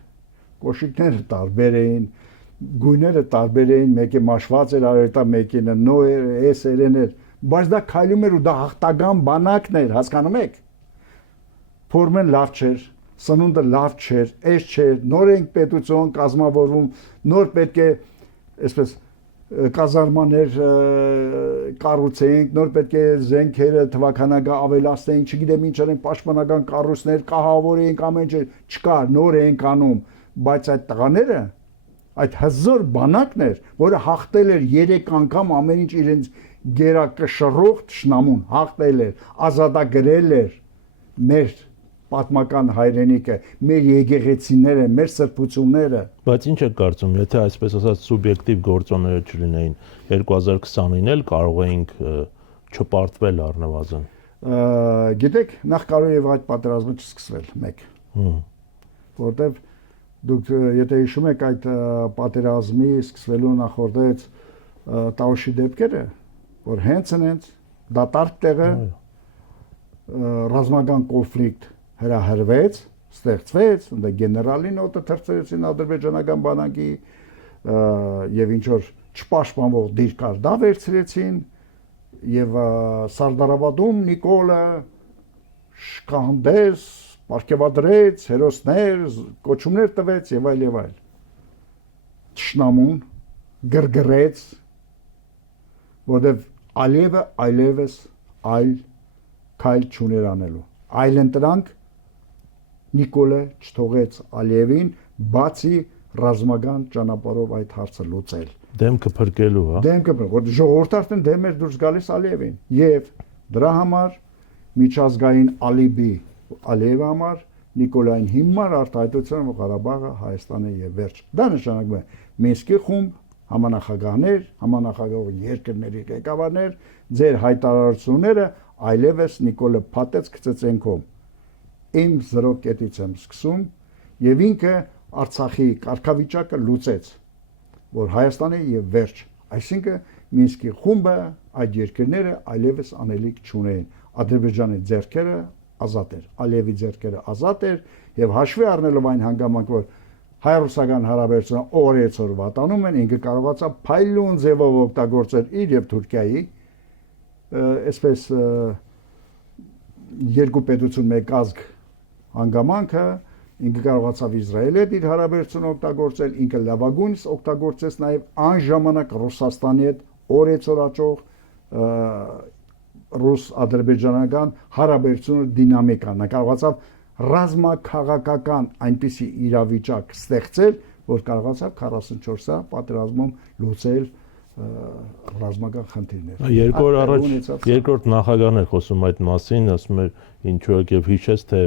կոշիկները տարբեր էին, գույները տարբեր էին, մեկը մաշված էր արետա, մեկինը նոյ էր, էսերեն էր, բայց դա քայլում էր ու դա հաղթական բանակն էր, հասկանում եք։ Ֆորմեն լավ չէր, սնունդը լավ չէր, էս չէր, նոր ենք պետություն կազմավորվում, նոր պետք է այսպես կազարմաներ կառուցենք, նոր պետք է զենքերը թվականագա ավելացնենք, չգիտեմ ինչ են պաշտպանական կառույցներ, կահավորենք, ամեն ինչ չկար, նոր ենք անում, բայց այդ տղաները, այդ հզոր բանակն էր, որը հաղթել էր 3 անգամ ամեն ինչ իրենց գերակշռող թշնամուն, հաղթել էր, ազատագրել էր մեր պատմական հայրենիքը, մեր եկեղեցիները, մեր սրբությունները։ Բայց ինչ եք կարծում, եթե այսպես ասած սուբյեկտիվ գործոնները չլինեին, 2029-ին էլ կարող էինք չպարտվել առնվազն։ Գիտեք, նախ կարող եւ այդ պատերազմը չսկսվել, մեկ։ Որտեւ դուք եթե հիշում եք այդ պատերազմի սկսվելու նախորդեց Տաուշի դեպքերը, որ հենց դատարկ տեղը ռազմական կոնֆլիկտ հրահրվեց, ստեղծվեց, ընդ գեներալի նոտը թրծեցին ադրբեջանական բանակի եւ ինչ որ չպաշտպանող դիրքար դա վերցրեցին եւ Սարդարավադում Նիկոլը շքանդեց, պարգևադրեց, հերոսներ, կոչումներ տվեց եւ այլ։ Տշնամուն գրգռեց, որտեւ Ալիևը այլևս այլ քայլ չուներ անելու։ Այլ ընտրանք Նիկոլը չթողեց Ալիևին, բացի ռազմական ճանապարհով այդ հարցը լուծել։ Դեմքը փրկելու, հա։ Դեմքը, որ ժողովրդն դեմ էր դուրս գալիս Ալիևին, եւ դրա համար միջազգային ալիբի Ալիևի համար Նիկոլային հիմար արտահայտությունը Ղարաբաղը Հայաստանը եւ վերջ։ Դա նշանակում է Մինսկի խումբ, համանախագահներ, համանախագահ երկրների ղեկավարներ, ձեր հայտարարությունները այլևս Նիկոլը փաթեց գծեցենքով։ Իմ 0 կետից եմ սկսում եւ ինքը Արցախի կարգավիճակը լուծեց, որ Հայաստանի եւ վերջ, այսինքն Մինսկի խումբը այդ երկրները այլևս անելիք չունեն։ Ադրբեջանի ձեռքերը ազատ էր, Ալիևի ձեռքերը ազատ էր եւ հաշվի առնելով այն հանգամանք, որ հայ-ռուսական հարաբերությունները օրեցօր վատանում են, ինքը կարողացավ փայլուն ձևով օգտագործել իր եւ Թուրքիայի այսպես երկու պետություն մեկ ազգ հանգամանքը, ինքը կարողացավ Իսրայելի հետ իր հարաբերությունը օգտագործել, ինքը լավագույնս օգտագործեց նաեւ այն ժամանակ Ռուսաստանի հետ օրեցօր աճող ռուս-ադրբեջանական հարաբերությունը դինամիկան, նա կարողացավ ռազմաքաղաքական այնպիսի իրավիճակ ստեղծել, որ կարողացավ 44-ը պատերազմում լուծել ռազմական խնդիրներ։ Երկու օր առաջ երկրորդ նախագահն էր խոսում այդ մասին, ասում էր ինչու եկև հիշեց, թե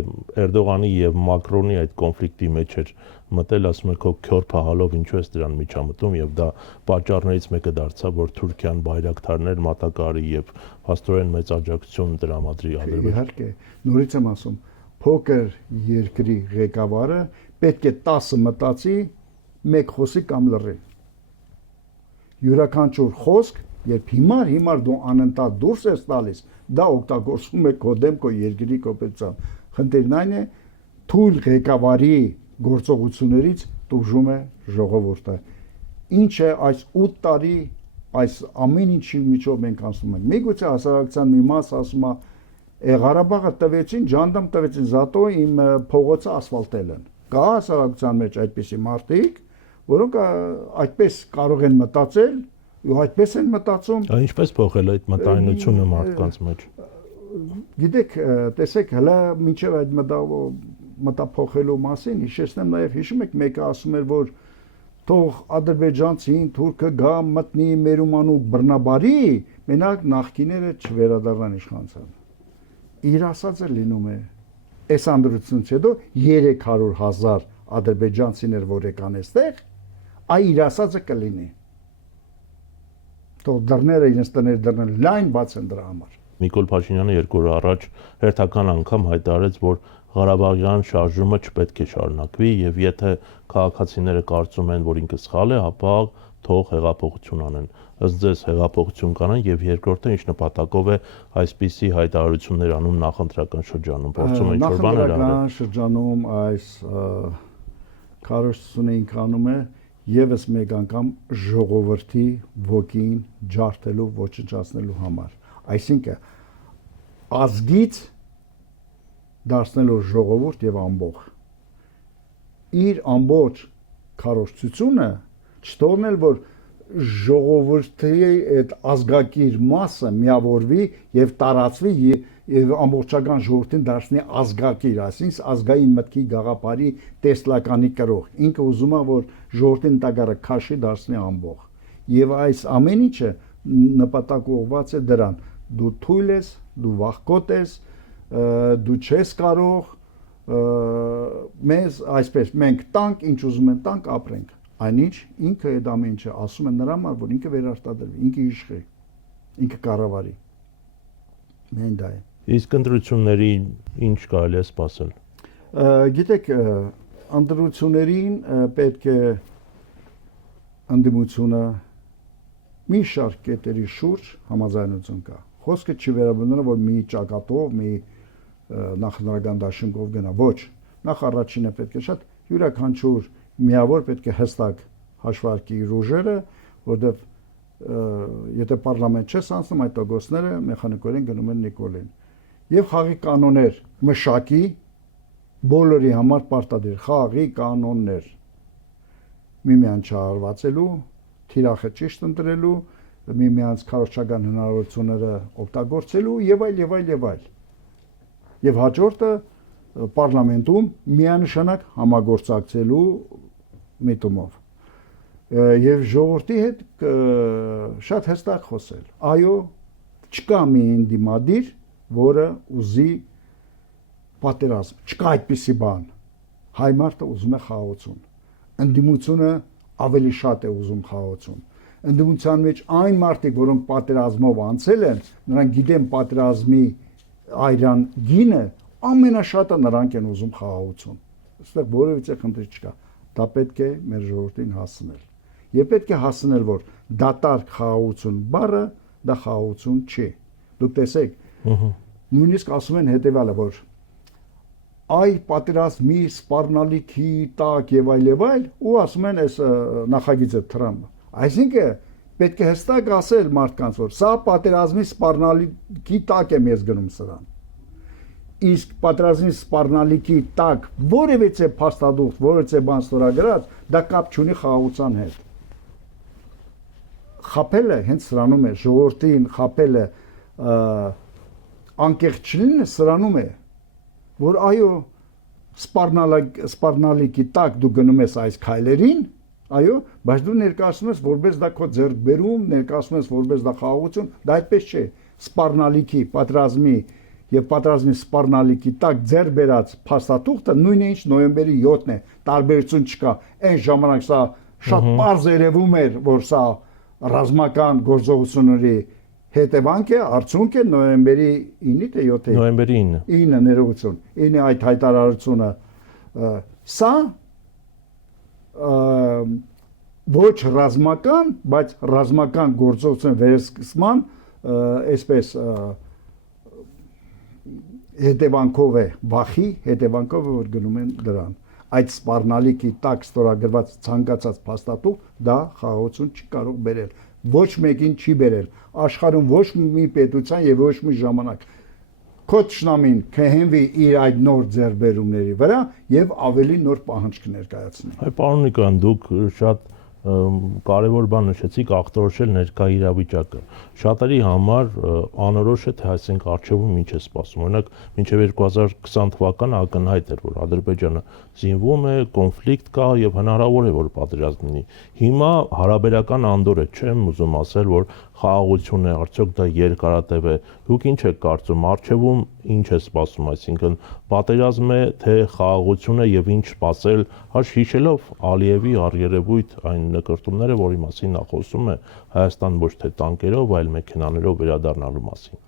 Էրդողանի եւ Մակրոնի այդ կոնֆլիկտի մեջ էր մտել, ասում էր քո քյոր փահալով ինչու ես դրան միջամտում եւ դա պատճառներից մեկը դարձավ, որ Թուրքիան բայրակթարներ մատակարարի եւ փաստորեն մեծ աջակցություն տրամադրի Ադրբեջանին։ Իհարկե, նորից եմ ասում, փոքր երկրի ղեկավարը պետք է 10 մտածի, 1 խոսի կամ լռի։ Յուրաքանչյուր խոսք, երբ հիմար դու անընդհատ դուրս ես տալիս, դա օգտագործում է քո դեմ քո երկրի կոպետությամբ։ Խնդիրն այն է, թույլ ղեկավարի գործողություններից տուժում է ժողովուրդը։ Ինչ է այս 8 տարի այս ամեն ինչի միջով մենք անցնում ենք։ Միգուցե հասարակության մի մաս ասում է, Ղարաբաղը տվեցին, Ջանդամ տվեցին, զատո իմ փողոցը ասֆալտել են։ Կա հասարակության մեջ այդպիսի մարդիկ, որոնք այդպես կարող են մտածել ու այդպես են մտածում։ Ինչպես փոխել այդ մտայնությունը մարդկանց մեջ։ Գիտեք, տեսեք, հələ մինչև այդ մտափոխելու մասին հիշեցնեմ նաև, հիշում եք, մեկը ասում էր, որ թող ադրբեջանցին, թուրքը գա մտնի մերումանու բռնաբարի, մենակ նախկիները չվերադառնան իշխանության։ Իր ասածը լինում է։ այս անդրությունից հետո 300,000 ադրբեջանցիներ որ եկան այստեղ, այ իր ասածը կլինի։ Թող դռները իրենց տներ դռներ լայն բաց են դրա համար։ Նիկոլ Փաշինյանը 2 օր առաջ հերթական անգամ հայտարարեց, որ Ղարաբաղյան շարժումը չպետք է շարունակվի եւ եթե քաղաքացիները կարծում են, որ ինքը սխալ է, ապա թող հեղափոխություն անեն։ Ըստ ձեզ հեղափոխություն կանեն եւ երկրորդը ինչ նպատակով է այսպիսի հայտարարություններ անում նախընտրական շրջանում։ Փորձում են ինչ-որ բաներ անել։ Նախընտրական շրջանում այս քարոզությունը անում է եւս մեկ անգամ ժողովրդի ոգին ջարդելու, ոչնչացնելու համար։ Այսինքն ազգից դարձնելու ժողովուրդ եւ ամբողջ իր ամբողջ քարոզությունը չթողնել որ ժողովրդի այդ ազգակիր մասը միավորվի եւ տարածվի եւ ամբողջական ժողովրդին դարձնի ազգակիր, այսինքն ազգային մտքի գաղափարի տեսլականի կրող։ Ինքը ուզում է որ ժողովրդին տակառը քաշի դարձնի ամբողջ։ Եվ այս ամեն ինչը նպատակ ուղղված է դրան։ Դու թույլ ես, դու վախկոտ ես, դու չես կարող մեզ այսպես մենք տանք, ինչ ուզում են տանք ապրենք։ Այնինչ ինքը այդ ամեն ինչը ասում է նրա համար, որ ինքը վերարտադրվի, ինքը իշխի, ինքը կառավարի։ Մեն դա է։ Իսկ ընտրությունների ինչ կարելի է սպասել։ Գիտեք, ընտրություններին պետք է ընդդիմությունը մի շարք կետերի շուրջ համաձայնություն կա։ Խոսքը չի վերաբերվում որ մի ճակատով, մի նախնական դաշինքով գնա, ոչ։ Նախ առաջինը պետք է շատ յուրաքանչյուր միավոր պետք է հստակ հաշվարկի իր ուժերը, որտեղ եթե պարլամենտ չես անցնում այդ տոկոսները մեխանիկորեն գնում են Նիկոլին։ Եվ խաղի կանոններ մշակի բոլորի համար պարտադիր խաղի կանոններ միմյանց չարվածելու, թիրախը ճիշտ ընտրելու, միմյանց քարոզչական հնարավորությունները օգտագործելու եւ այլ եւ այլ եւ այլ։ Եվ հաջորդը պարլամենտում միանշանակ համագործակցելու միտումով եւ ժողովրդի հետ շատ հստակ խոսել։ Այո, չկա մի դիմադիր, որը ուզի պատերազմ, չկա այդպիսի բան։ Հայ մարդը ուզում է խաղաղություն։ Ընդդիմությունը ավելի շատ է ուզում խաղաղություն։ Ընդդիմության մեջ այն մարդիկ, որոնք պատերազմով անցել են, նրանք գիտեն պատերազմի այրան գինը, ամենաշատը նրանք են ուզում խաղաղություն։ Այստեղ որևիցե խնդիր չկա։ Դա պետք է մեր ժողովրդին հասնել։ Եվ պետք է հասնել, որ դատարկ խաղաղություն բառը դա խաղաղություն չի։ Դուք տեսեք, նույնիսկ ասում են հետևյալը, որ այ պատերազմի սպառնալիքի տակ եւ այլ, ու ասում են այս նախագիծը Թրամփը։ Այսինքն պետք է հստակ ասել մարդկանց, որ սա պատերազմի սպառնալիքի տակ եմ ես գնում սրան։ Իսկ պատերազմի սպառնալիքի տակ որևիցե փաստադուխ, որևիցե բան ստորագրած, դա կապ չունի խաղաղության հետ։ Խապելը հենց սրանում է, ժողովրդին խապելը անկեղծ չլինը սրանում է, որ այո, սպառնալիքի տակ դու գնում ես այս քայլերին, այո, բայց դու ներկայացնում ես որպես դա քո ձեռքբերում, ներկայացնում ես որպես դա խաղաղություն, դա այդպես չէ։ Սպառնալիքի, պատերազմի եւ պատերազմի սպառնալիքի տակ ձեռ բերած փաստաթուղթը նույնը ինչ նոյեմբերի 7-ն է, տարբերություն չկա։ Այն ժամանակ սա շատ պարզ երևում էր, որ սա ռազմական գործողությունների հետևանք է, արդյունք է նոյեմբերի 9-ի թե 7-ի։ Նոյեմբերի 9-ը։ 9-ը ներողություն։ 9-ի այդ հայտարարությունը սա ոչ ռազմական, բայց ռազմական գործողություն վերսկսման այսպես հետևանքով է, վախի հետևանքով է, որ գնում են դրան։ Այդ սպառնալիքի տակ ստորագրված ցանկացած փաստաթուղթ դա խաղաղություն չի կարող բերել։ Ոչ մեկին չի բերել։ Աշխարհում ոչ մի պետության եւ ոչ մի ժամանակ քո ճշնամին կհենվի իր այդ նոր ձեռբերումների վրա եւ ավելի նոր պահանջ կներկայացնի։ Այ պարոն Նիկոյան, դուք շատ կարևոր բան նշեցիք ախտորոշել ներկա իրավիճակը։ Շատերի համար անորոշ է թե այսինքն արժևում ինչ է սպասում։ Օրինակ, մինչև 2020 թվականը ակնհայտ էր, որ Ադրբեջանը զինվում է, կոնֆլիկտ կա եւ հնարավոր է որ պատերազմ լինի։ Հիմա հարաբերական անդոր է, չեմ ուզում ասել, որ խաղաղություն է, արդյոք դա երկարատև է։ Դուք ինչ եք կարծում, արժևում ինչ է սպասում, այսինքն պատերազմ է, թե խաղաղություն է եւ ինչ սպասել, հիշելով Ալիևի առերևույթ այն նկարտումները, որի մասին նա խոսում է, Հայաստան ոչ թե տանկերով, այլ մեքենաներով վերադառնալու մասին։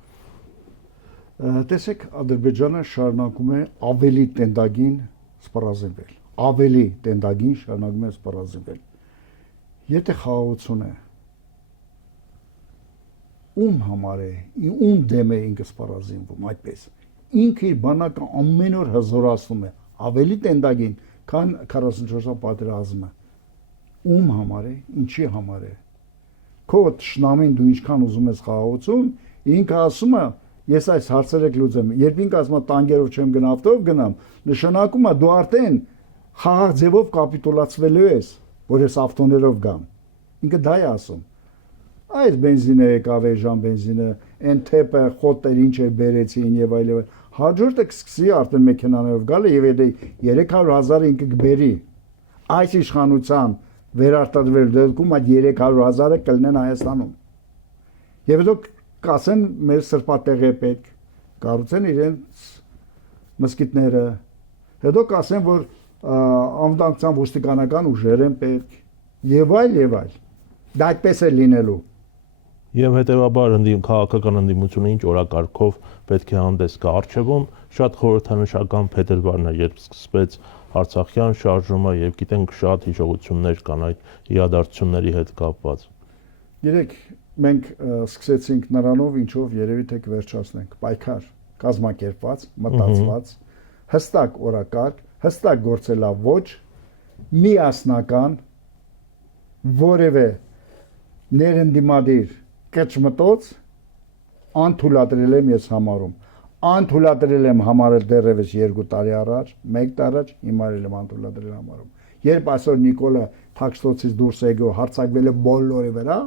Տեսեք, Ադրբեջանը շարունակում է ավելի տենդագին սպառազինվել, ավելի տենդագին շարունակում է սպառազինվել։ Եթե խաղաղություն է, ում համար է, ում դեմ է ինքը սպառազինվում, այդպես։ Ինքը իր բանակը ամեն օր հզորացնում է, ավելի տենդագին, քան 44-րդ պատերազմը։ Ում համար է, ինչի համար է։ Քո ճշնամին դու ինչքան ուզում ես խաղաղություն, ինքը ասում է, ես այս հարցերը կլուծեմ։ Երբ ինքը ասում է տանկերով չեմ գնա, ավտով գնամ, նշանակում է դու արդեն խաղաղ ձևով կապիտուլացվելու ես, որ ես ավտոներով գամ։ Ինքը դա է ասում։ Այս բենզինը եկավ, էժան բենզինը, այն թեպը, խոտեր ինչ է բերեցին եւ այլն։ Հաջորդը կսկսի արդեն մեքենաներով գալը եւ եթե 300,000 ինքը կբերի։ Այս իշխանության վերարտադրվել դեպքում այդ 300,000-ը կլինեն Հայաստանում։ Եվ հետո կասեն մեր սրբատեղ է պետք, կառուցեն իրենց մսկիթները։ Հետո կասեն, որ անվտանգության ոստիկանական ուժեր են պետք եւ այլ։ Դա այդպես է լինելու։ Եվ հետեւաբար քաղաքական ընդդիմությունը ինչ օրակարգով պետք է հանդես գա արժևում, շատ խորհրդանշական փետրվարն է, երբ սկսվեց Արցախյան շարժումը եւ գիտենք շատ հիշողություններ կան այդ իրադարձությունների հետ կապված։ Երեք մենք սկսեցինք նրանով, ինչով երևի թե կվերջացնենք, պայքար, կազմակերպված, մտածված, հստակ օրակարգ, հստակ գործելաոճ, միասնական, որևէ ներընդդիմադիր կճմտոց անթույլատրել եմ ես համարում։ Անթույլատրել եմ համարել դեռևս 2 տարի առաջ, 1 տարի առաջ, հիմա եմ անթույլատրել համարում։ Երբ այսօր Նիկոլը Թաքստոցից դուրս եկավ, հարձակվել է բոլորի վրա,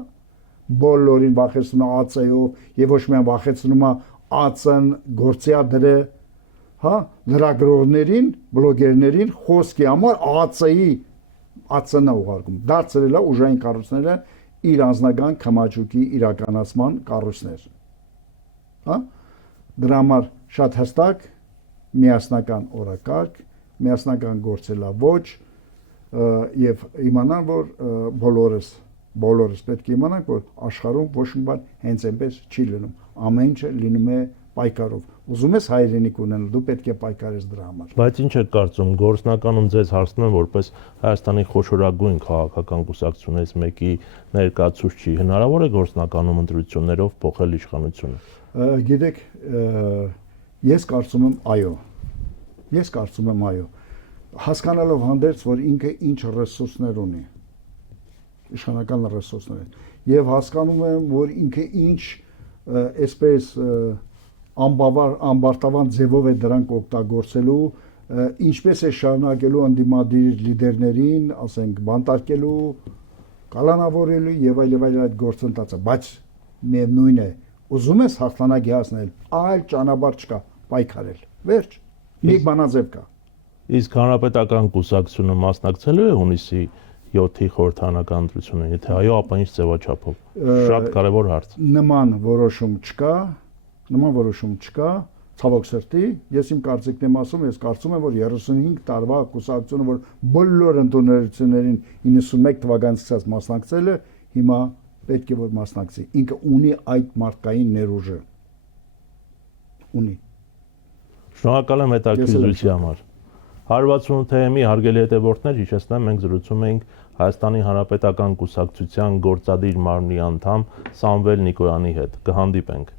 բոլորին վախեցնում է ԱՑ-ով եւ ոչ միայն վախեցնում է ԱՑ-ն գործիա դրե, հա, լրագրողներին, բլոգերներին խոսքի համար ԱՑ-ի ԱՑ-ն է ուղարկում։ Դարձրել է ուժային կառույցները իր անձնական կամաճուկի իրականացման կառույցներ։ Հա? Դրա համար շատ հստակ միասնական օրակարգ, միասնական գործելաոճ եւ իմանան, որ բոլորս պետք է իմանանք, որ աշխարհում ոչ մի բան հենց այնպես չի լինում։ Ամեն ինչը լինում է պայքարով։ Ուզում ես հայրենիք ունենալ, դու պետք է պայքարես դրա համար։ Բայց ինչ եք կարծում, գործնականում ձեզ հարցնում եմ որպես Հայաստանի խոշորագույն քաղաքական կուսակցություններից մեկի ներկայացուցիչ, հնարավոր է գործնականում ընտրություններով փոխել իշխանությունը։ Գիտեք, ես կարծում եմ այո։ Հասկանալով հանդերձ, որ ինքը ինչ ռեսուրսներ ունի, իշխանական ռեսուրսներ, եւ հասկանում եմ, որ ինքը ինչ այսպես ամբարտավան ձևով է դրանք օգտագործելու, ինչպես է շարունակելու ընդդիմադիր լիդերներին, ասենք, բանտարկելու, կալանավորելու եւ այլ այդ գործընթացը, բայց միևնույն է, ուզում ես հաղթանակի հասնել, այլ ճանապարհ չկա, պայքարել։ Վերջ։ Մի բանաձև կա։ Իսկ հանրապետական կուսակցությունը մասնակցելու է հունիսի 7-ի խորհրդանական ընտրություններին, եթե այո, ապա ինչ ձևաչափով։ Շատ կարևոր հարց։ Նման որոշում չկա, ցավոք սրտի, ես իմ կարծիքն եմ ասում, ես կարծում եմ, որ 35 տարվա կուսակցությունը, որ բոլոր ընտրություններին 91 թվականից սկսած մասնակցել է, հիմա պետք է որ մասնակցի։ Ինքը ունի այդ մարդկային ներուժը։ Ունի։ Շնորհակալ եմ հետաքրքրության համար։ 168 թ.-ի հարգելի հետևորդներ, հիշեցնեմ, մենք զրուցում էինք Հայաստանի Հանրապետական կուսակցության գործադիր մարմնի անդամ Սամվել Նիկոյանի հետ։ Կհանդիպենք։